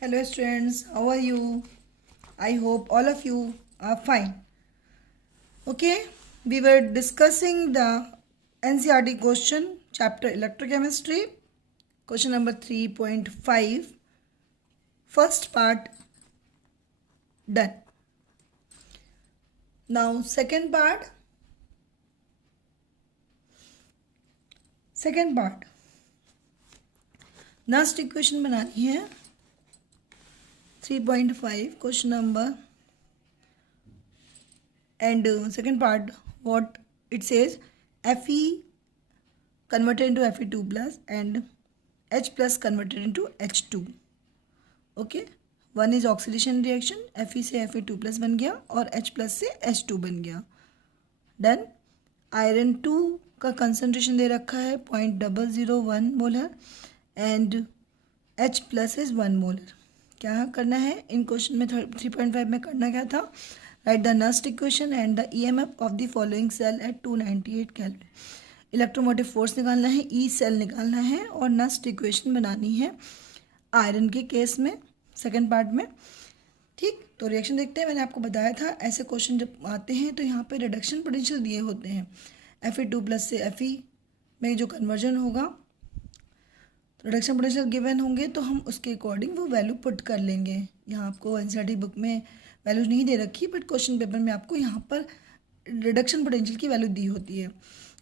Hello students, how are you? I hope all of you are fine. Okay, we were discussing the NCERT question, chapter electrochemistry, question number 3.5, first part done. Now second part. Next equation बनानी है 3.5 question number and second part what it says Fe converted into Fe2 plus and H plus converted into H2. Okay, one is oxidation reaction, Fe से Fe2 plus बन गया और H plus से H2 बन गया. Done. Iron 2 का concentration दे रखा है 0.001 molar and H plus is 1 molar. क्या करना है इन क्वेश्चन में 3.5 में करना क्या था? Write the next equation and the EMF of the following cell at 298 kelvin. Electromotive force निकालना है, ई सेल निकालना है और नेक्स्ट इक्वेशन बनानी है आयरन के केस में सेकेंड पार्ट में. ठीक, तो रिएक्शन देखते हैं. मैंने आपको बताया था ऐसे क्वेश्चन जब आते हैं तो यहाँ पे रिडक्शन पोटेंशियल दिए होते हैं. Fe2 प्लस से Fe में जो कन्वर्जन होगा तो रिडक्शन पोटेंशियल गिवन होंगे तो हम उसके अकॉर्डिंग वो वैल्यू पुट कर लेंगे. यहाँ आपको NCERT बुक में वैल्यू नहीं दे रखी बट क्वेश्चन पेपर में आपको यहाँ पर रिडक्शन पोटेंशियल की वैल्यू दी होती है.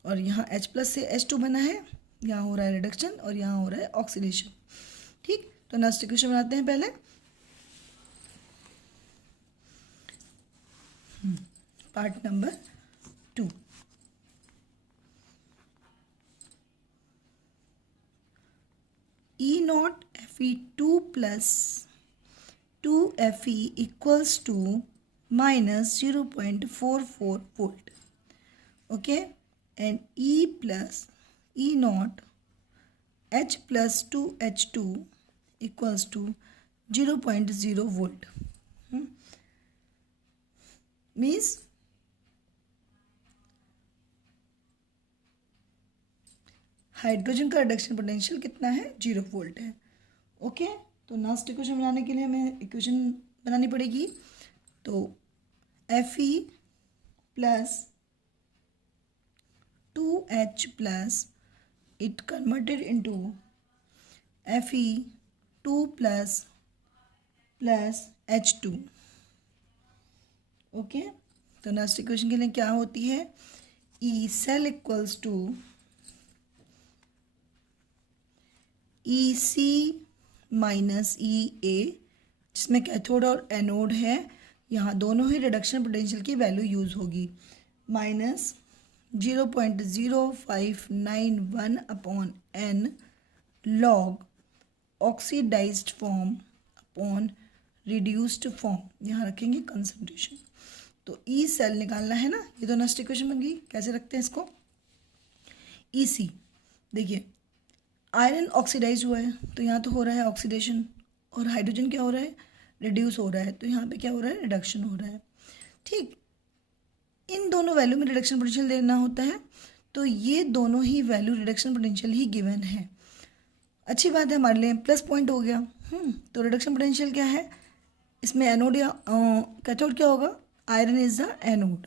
और यहाँ H प्लस से H2 बना है, यहाँ हो रहा है रिडक्शन और यहाँ हो रहा है ऑक्सीडेशन. ठीक, तो नेक्स्ट इक्वेशन बनाते हैं पहले. Part number 2. E naught Fe2 plus 2 Fe equals to minus 0.44 volt. Okay, and E naught H plus 2 H2 equals to 0.0 volt. Means hydrogen का रिडक्शन पोटेंशियल कितना है? 0 वोल्ट है. ओके, तो नेक्स्ट इक्वेशन बनाने के लिए हमें इक्वेशन बनानी पड़ेगी. तो Fe plus 2H plus it converted into Fe2 plus H2. Okay, तो नेक्स्ट इक्वेशन के लिए क्या होती है? E cell equals to EC minus EA, जिसमें कैथोड और एनोड है. यहाँ दोनों ही रिडक्शन पोटेंशियल की वैल्यू यूज़ होगी. Minus 0.0591 upon N log oxidised form upon reduced form. यहाँ रखेंगे कंसंट्रेशन. तो ई सेल निकालना है ना, ये तो नेक्स्ट इक्वेशन बन गई. कैसे रखते हैं इसको? EC देखिए, आयरन ऑक्सीडाइज हुआ है तो यहाँ तो हो रहा है ऑक्सीडेशन और हाइड्रोजन क्या हो रहा है? रिड्यूस हो रहा है. तो यहाँ पे क्या हो रहा है? रिडक्शन हो रहा है. ठीक, इन दोनों वैल्यू में रिडक्शन पोटेंशियल देना होता है तो ये दोनों ही वैल्यू रिडक्शन पोटेंशियल ही गिवन है. अच्छी बात है, हमारे लिए प्लस पॉइंट हो गया. तो रिडक्शन पोटेंशियल क्या है इसमें? एनोड या कैथोड क्या होगा? आयरन इज द एनोड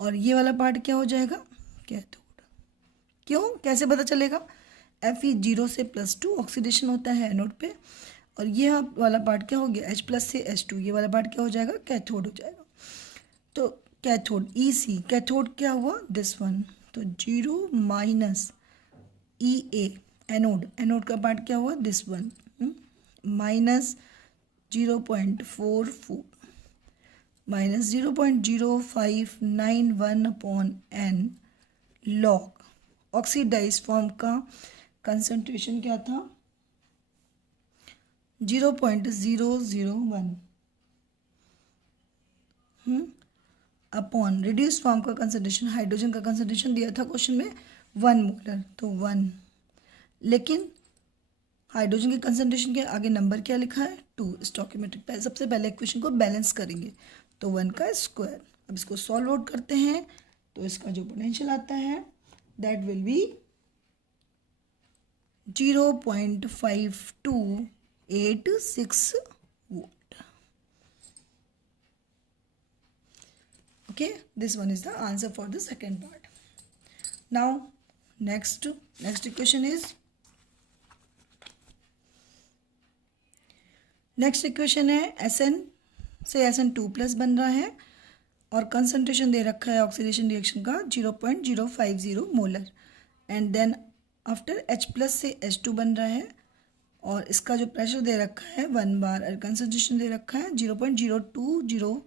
और ये वाला पार्ट क्या हो जाएगा? कैथोड. क्यों, कैसे पता चलेगा? Fe 0 से +2 ऑक्सीडेशन होता है एनोड पे और ये वाला पार्ट क्या हो गया? H प्लस से H2, ये वाला पार्ट क्या हो जाएगा? कैथोड हो जाएगा. तो कैथोड EC, कैथोड क्या हुआ? This one. तो 0 माइनस EA एनोड, एनोड का पार्ट क्या हुआ? This one. Minus 0.44 minus 0.0591 upon N log oxidise form का कंसंट्रेशन क्या था? 0.001 अपॉन रिड्यूस फॉर्म का कंसंट्रेशन. हाइड्रोजन का कंसंट्रेशन दिया था क्वेश्चन में 1 मोलर, तो 1. लेकिन हाइड्रोजन के कंसंट्रेशन के आगे नंबर क्या लिखा है? 2. स्टोइकियोमेट्रिक. सबसे पहले इक्वेशन को बैलेंस करेंगे तो 1 का स्क्वायर. अब इसको सॉल्व आउट करते हैं तो इसका जो पोटेंशियल आता है that will be 0.52 86 volt. Okay, this one is the answer for the second part. Now next equation is, next equation है Sn से Sn2+ बन रहा है और कंसंट्रेशन दे रखा है ऑक्सीडेशन रिएक्शन का 0.050 molar, and then after H+ से H2 बन रहा है और इसका जो प्रेशर दे रखा है 1 बार और कंसंट्रेशन दे रखा है 0.020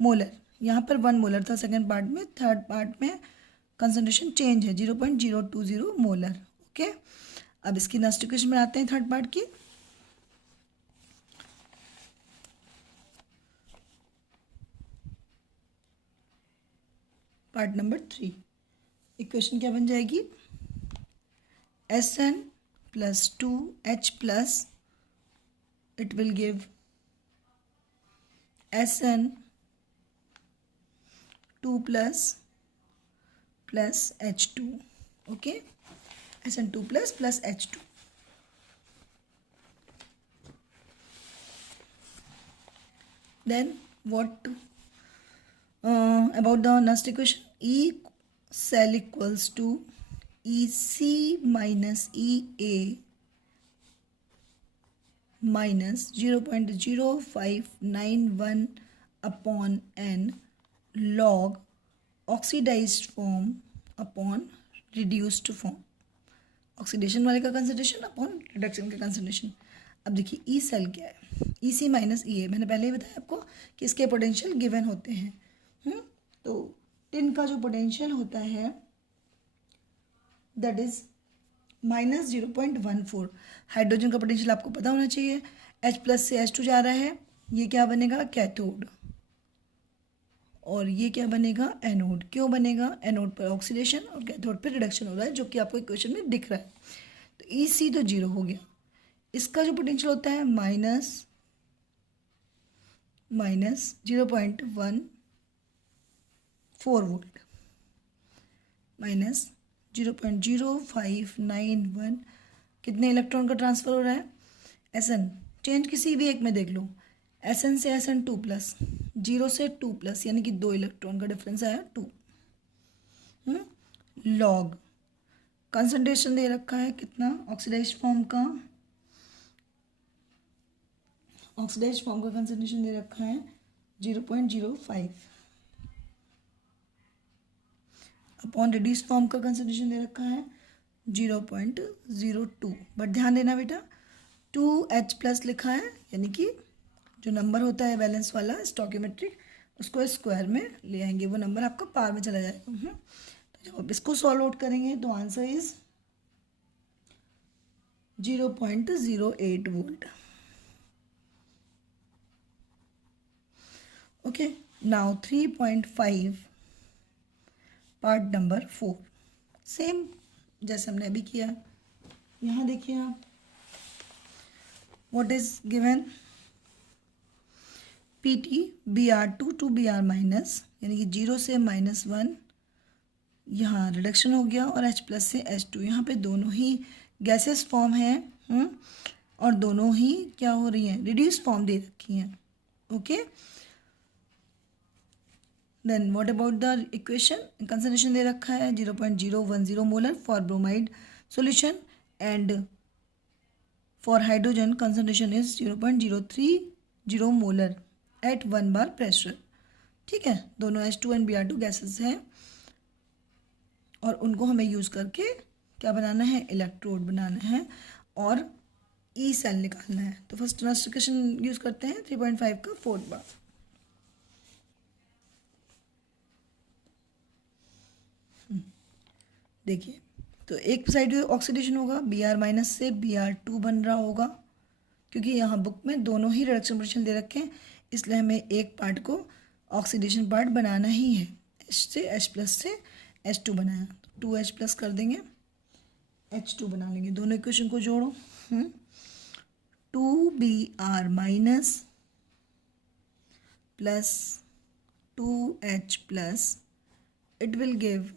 मोलर. यहाँ पर 1 मोलर था सेकेंड पार्ट में, थर्ड पार्ट में कंसंट्रेशन चेंज है 0.020 मोलर. ओके, अब इसकी नेक्स्ट इक्वेशन बनाते हैं थर्ड पार्ट की. Part number 3. इक्वेशन क्या बन जाएगी? Sn plus 2H plus, it will give Sn 2 plus H2. Okay, Sn2 plus H2. Then what about the next equation? E cell equals to EC minus EA minus 0.0591 upon n log oxidized form upon reduced form. Oxidation वाले का concentration upon reduction का concentration. अब देखिए E cell क्या है, EC minus EA. मैंने पहले ही बताया आपको कि इसके पोटेंशियल गिवन होते हैं. तो टिन का जो पोटेंशियल होता है दैट इज -0.14. हाइड्रोजन का पोटेंशियल आपको पता होना चाहिए. H+ से H2 जा रहा है, ये क्या बनेगा? कैथोड. और ये क्या बनेगा? एनोड. क्यों बनेगा? एनोड पर ऑक्सीडेशन और कैथोड पर रिडक्शन हो रहा है, जो कि आपको इक्वेशन में दिख रहा है. तो EC तो 0 हो गया. इसका जो पोटेंशियल होता है माइनस 0.14 वोल्ट माइनस 0.0591. कितने इलेक्ट्रॉन का ट्रांसफ़र हो रहा है? Sn चेंज किसी भी एक में देख लो. Sn से Sn2+, 0 से 2+, यानी कि 2 इलेक्ट्रॉन का डिफरेंस आया 2. लॉग कंसंट्रेशन दे रखा है कितना ऑक्सीडाइज्ड फॉर्म का? ऑक्सीडाइज्ड फॉर्म का कंसंट्रेशन दे रखा है 0.05 अपॉन रिड्यूस फॉर्म का कंसंट्रेशन दे रखा है 0.02. बट ध्यान देना बेटा, 2H+ लिखा है, यानी कि जो नंबर होता है बैलेंस वाला स्टोकियोमेट्रिक, उसको स्क्वायर में ले आएंगे, वो नंबर आपका पार में चला जाएगा. तो जब आप इसको सॉल्व आउट करेंगे तो answer is 0.08 volt. Okay, now 3.5 part number 4. Same जैसे हमने अभी किया. यहाँ देखिए आप, what is given? PT Br2 to Br minus, यानी कि 0 से -1, यहाँ रिडक्शन हो गया, और H+ से H2. यहाँ पे दोनों ही गैसेस फॉर्म हैं और दोनों ही क्या हो रही हैं? रिड्यूस फॉर्म दे रखी हैं. Okay, then what about the equation? Concentration दे रखा है 0.010 molar for bromide solution, and for hydrogen concentration is 0.030 molar at 1 bar pressure. ठीक है, दोनों H2 एंड Br2 गैसेस हैं और उनको हमें यूज़ करके क्या बनाना है? इलेक्ट्रोड बनाना है और ई सेल निकालना है. तो फर्स्ट इक्वेशन यूज़ करते हैं 3.5 का फोर्थ बार. देखिए, तो एक साइड ऑक्सीडेशन होगा, Br- से Br2 बन रहा होगा, क्योंकि यहाँ बुक में दोनों ही रिडक्शन पोटेंशियल दे रखे हैं, इसलिए हमें एक पार्ट को ऑक्सीडेशन पार्ट बनाना ही है. H+ से H2 बनाया, 2H+ कर देंगे, H2 बना लेंगे. दोनों इक्वेशन को जोड़ो. 2Br- plus 2H+, it will give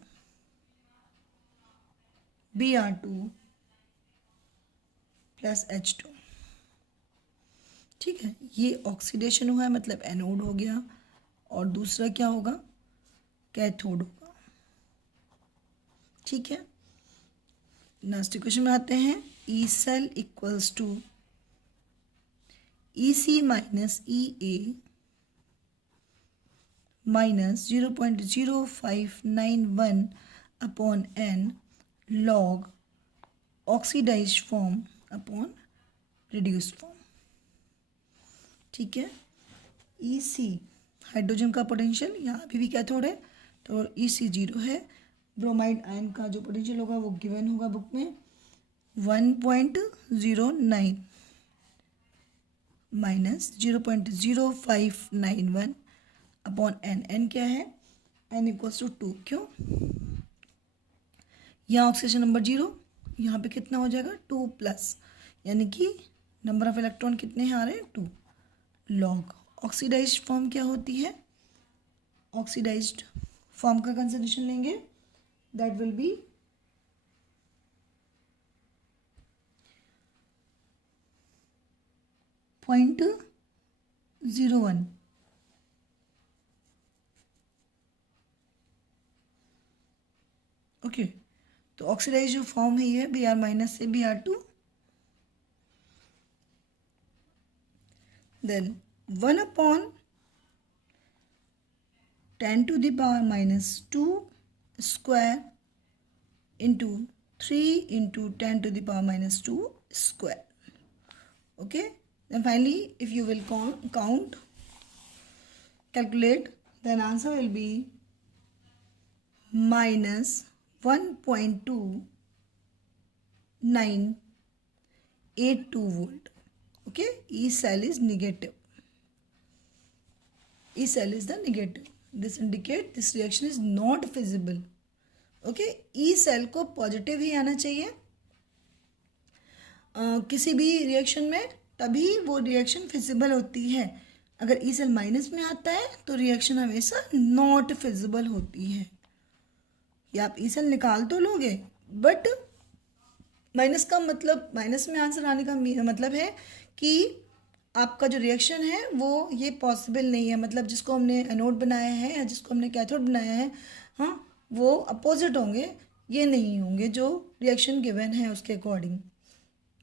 Br2 plus H2. ठीक है, ये ऑक्सीडेशन हुआ है मतलब एनोड हो गया, और दूसरा क्या होगा, कैथोड होगा। ठीक है, नेक्स्ट क्वेश्चन में आते हैं। E cell equals to E C minus E A minus 0.0591 upon N log oxidised form upon reduced form. ठीक है, ई सी हाइड्रोजन का पोटेंशियल, यहाँ अभी भी कैथोड है तो ई सी 0 है। ब्रोमाइड आयन का जो पोटेंशियल होगा वो गिवन होगा बुक में 1.09 माइनस 0.0591 अपॉन एन। एन क्या है, एन इक्वल्स टू 2। क्यों, यहाँ ऑक्सीजन नंबर 0, यहाँ पे कितना हो जाएगा 2 प्लस, यानी कि नंबर ऑफ इलेक्ट्रॉन कितने आ रहे हैं 2। लॉग ऑक्सीडाइज्ड फॉर्म क्या होती है, ऑक्सीडाइज्ड फॉर्म का कंसिडरेशन लेंगे, दैट विल बी .01। ओके, तो ऑक्सीडाइज जो फॉर्म है ये बी आर माइनस से Br2, then 1/10⁻² square into 3 × 10⁻² square. Okay, then finally if you will calculate, then answer will be minus 1.2982 volt. Okay, E cell is negative. E cell is the negative. This indicate this reaction is not feasible. Okay, E cell को positive ही आना चाहिए किसी भी reaction में, तभी वो reaction feasible होती है। अगर ई सेल माइनस में आता है तो रिएक्शन हमेशा नॉट फिजिबल होती है। या आप ई सेल निकाल तो लोगे, बट माइनस का मतलब, माइनस में आंसर आने का मतलब है कि आपका जो रिएक्शन है वो ये पॉसिबल नहीं है। मतलब जिसको हमने एनोड बनाया है या जिसको हमने कैथोड बनाया है, हाँ, वो अपोजिट होंगे, ये नहीं होंगे जो रिएक्शन गिवन है उसके according.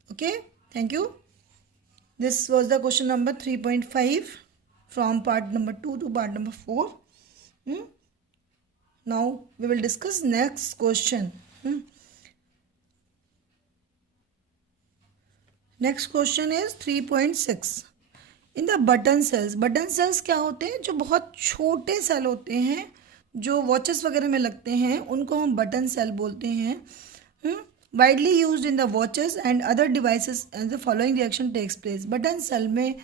Okay, thank you. This was the question number 3.5 from part number 2 to part number 4. Now we will discuss next question. Next question is 3.6. In the button cells, button cells क्या होते हैं, जो बहुत छोटे cell होते हैं, जो watches वगैरह में लगते हैं, उनको हम बटन सेल बोलते हैं। Widely used in the watches and other devices, and the following reaction takes place. Button cell में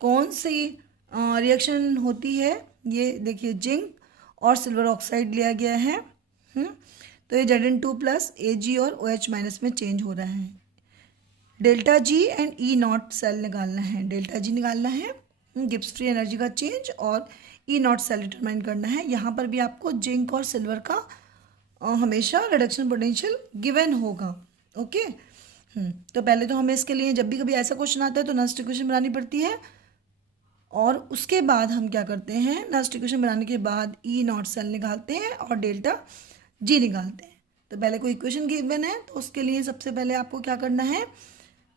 कौन सी रिएक्शन होती है, ये देखिए, जिंक और सिल्वर ऑक्साइड लिया गया है। तो ये Zn2+ Ag और OH- में चेंज हो रहा है। Delta G and E0 cell निकालना है, डेल्टा जी निकालना है, गिब्स फ्री एनर्जी का चेंज, और E0 सेल डिटरमाइन करना है। यहाँ पर भी आपको जिंक और सिल्वर का हमेशा रिडक्शन पोटेंशियल गिवन होगा। ओके, तो पहले तो हमें इसके लिए जब भी कभी ऐसा क्वेश्चन आता है तो नेक्स्ट इक्वेशन बनानी पड़ती है, और उसके बाद हम क्या करते हैं, नेक्स्ट इक्वेशन बनाने के बाद E0 सेल निकालते हैं और डेल्टा जी निकालते हैं। तो पहले कोई इक्वेशन गिवन है तो उसके लिए सबसे पहले आपको क्या करना है,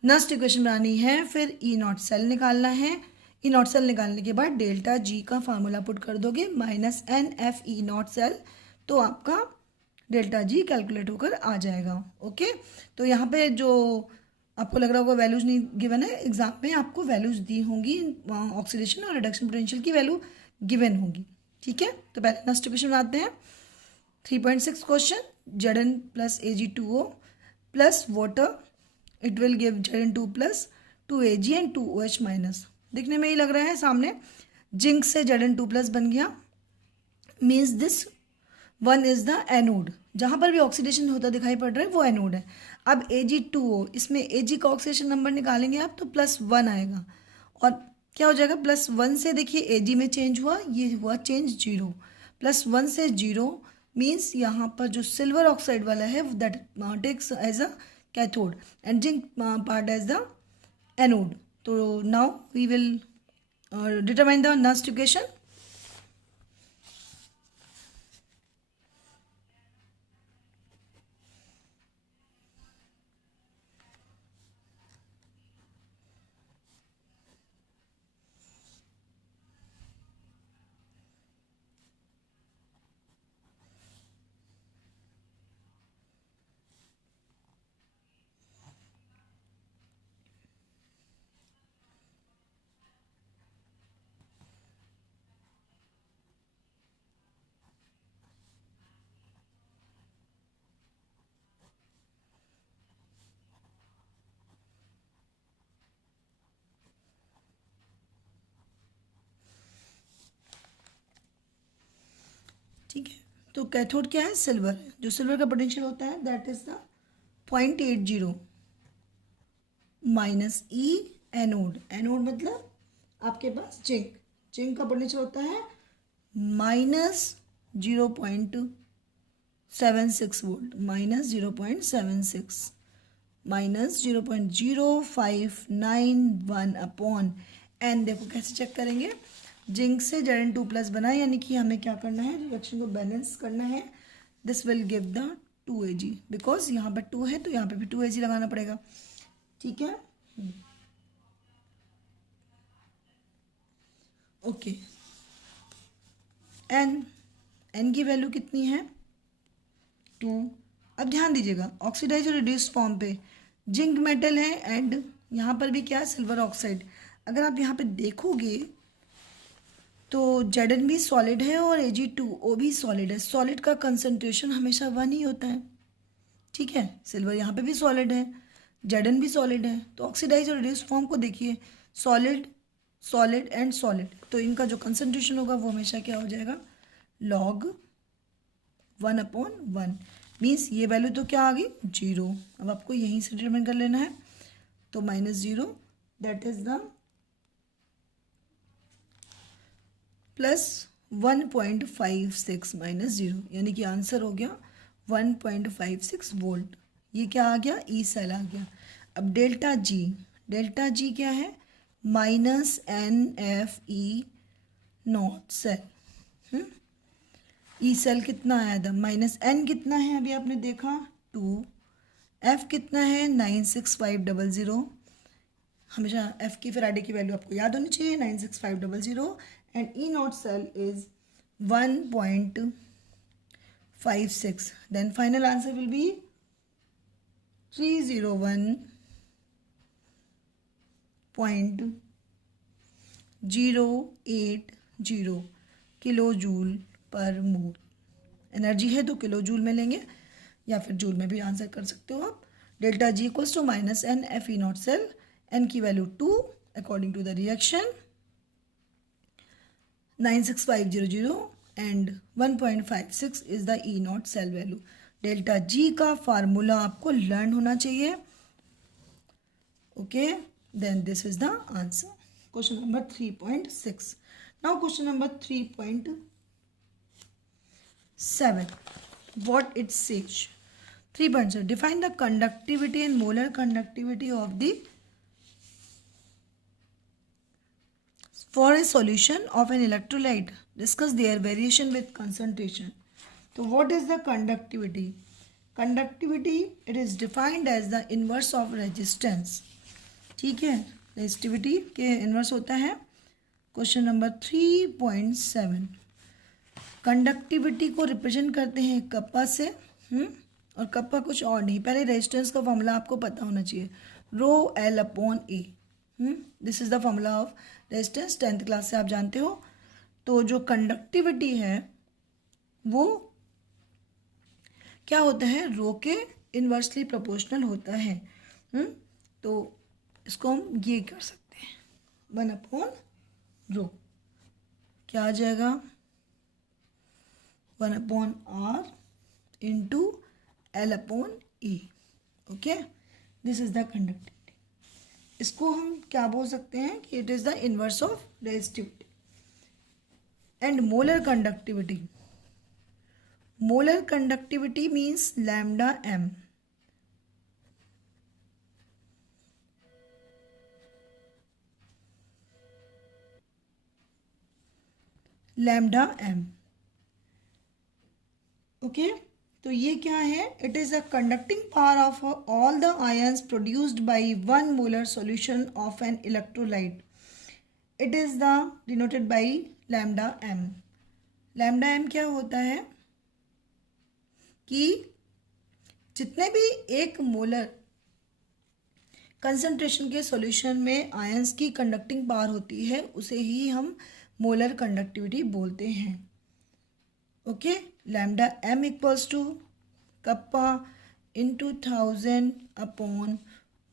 नेक्स्ट इक्वेशन बनानी है, फिर E0 सेल निकालना है। E0 सेल निकालने के बाद डेल्टा जी का फार्मूला पुट कर दोगे -NF E0 सेल, तो आपका डेल्टा जी कैलकुलेट होकर आ जाएगा। ओके, तो यहाँ पे जो आपको लग रहा होगा वैल्यूज नहीं गिवन है, एग्जाम में आपको वैल्यूज दी होंगी, ऑक्सीडेशन और रिडक्शन पोटेंशियल की वैल्यू गिवन होगी। ठीक है, तो पहले नेक्स्ट क्वेश्चन बनाते हैं। 3.6 question, Zn+ Ag2O plus water, it will give Zn2+ 2Ag and 2OH-। दिखने में ही लग रहा है सामने, जिंक से Zn2+ बन गया, means this one is the anode. जहाँ पर भी ऑक्सीडेशन होता दिखाई पड़ रहा है वो एनोड है। अब Ag2O, इसमें Ag का ऑक्सीडेशन नंबर निकालेंगे आप तो +1 आएगा, और क्या हो जाएगा, +1 से देखिए Ag में चेंज हुआ, ये हुआ चेंज 0, +1 से 0 मीन्स यहाँ पर जो सिल्वर ऑक्साइड वाला है that takes as a cathode and zinc part as the anode. तो now we will determine the next equation. ठीक है, तो कैथोड क्या है? सिल्वर है. जो सिल्वर का पोटेंशियल होता है that is the 0.80 minus E anode. Anode मतलब आपके पास जिंक. जिंक का पोटेंशियल होता है minus 0.76 volt. Minus 0.76 minus 0.0591 upon N. देखो कैसे चेक करेंगे. जिंक से Zn2+ बना, यानी कि हमें क्या करना है, रिएक्शन को बैलेंस करना है. This will give the 2Ag. Because यहाँ पर 2 है तो यहाँ पे भी 2Ag लगाना पड़ेगा. ठीक है, ओके. एन की वैल्यू कितनी है? 2. अब ध्यान दीजिएगा, ऑक्सीडाइज और रिड्यूस फॉर्म पे जिंक मेटल है एंड यहाँ पर भी क्या है? Silver oxide. अगर आप यहाँ पे देखोगे तो Zn भी सॉलिड है और Ag2O भी सॉलिड है. सॉलिड का कंसंट्रेशन हमेशा 1 ही होता है. ठीक है, सिल्वर यहाँ पे भी सॉलिड है, Zn भी सॉलिड है. तो ऑक्सीडाइज और रिड्यूस फॉर्म को देखिए, सॉलिड सॉलिड एंड सॉलिड, तो इनका जो कंसंट्रेशन होगा वो हमेशा क्या हो जाएगा? log 1/1. मीन्स ये वैल्यू तो क्या आ गई? 0. अब आपको यहीं से डिटरमाइन कर लेना है. तो -0 that is the plus 1.56 minus 0, यानी कि आंसर हो गया 1.56 वोल्ट. ये क्या आ गया? ई सेल आ गया. अब डेल्टा जी क्या है? Minus NFE naught cell. E cell कितना आया था? माइनस n कितना है? अभी आपने देखा 2. F कितना है? 96500. हमेशा F की फेराडे की वैल्यू आपको याद होनी चाहिए, 96500. And E naught cell is 1.56. Then final answer will be 301.080 kilo joule per mole. Energy है तो किलो जूल में लेंगे या फिर जूल में भी आंसर कर सकते हो आप. Delta G equals to minus N F E naught cell. N की वैल्यू 2 according to the reaction 96500 and 1.56 is the E naught cell value. Delta G का फार्मूला आपको लर्न होना चाहिए. Okay, then this is the answer. Question number 3.6. Now question number 3.7. what it says? 3.7. define the conductivity and molar conductivity of the for a solution of an electrolyte. Discuss their variation with concentration. So what is the conductivity? Conductivity, it is defined as the inverse of resistance. ठीक है, resistivity के inverse होता है. Question number 3.7. Conductivity को represent करते हैं kappa से. और कप्पा कुछ और नहीं. पहले रेजिस्टेंस का फॉर्मूला आपको पता होना चाहिए, ρL/A. This is the formula of resistance. 10th class से आप जानते हो. तो जो कंडक्टिविटी है वो क्या होता है? रो के इन्वर्सली प्रोपोर्शनल होता है. तो इसको हम ये कर सकते हैं, 1/रो. क्या आ जाएगा? 1/R into L/A. Okay, this is the conductivity. इसको हम क्या बोल सकते हैं कि it is the inverse of resistivity. And molar conductivity. Molar conductivity means λm. Lambda m. Okay, तो ये क्या है? It is a conducting power of all the ions produced by 1 molar solution of an electrolyte. It is the denoted by lambda m. Lambda m क्या होता है कि जितने भी 1 मोलर कंसंट्रेशन के सॉल्यूशन में आयंस की कंडक्टिंग पावर होती है उसे ही हम मोलर कंडक्टिविटी बोलते हैं। Okay, lambda m equals to kappa into 1000 upon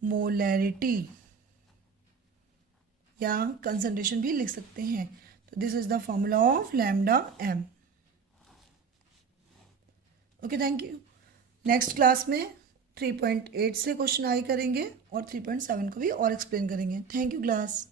molarity, या कंसंट्रेशन भी लिख सकते हैं। तो this is the formula of lambda m. Okay, thank you. Next class में 3.8 से क्वेश्चन आए करेंगे और 3.7 को भी और एक्सप्लेन करेंगे। Thank you class.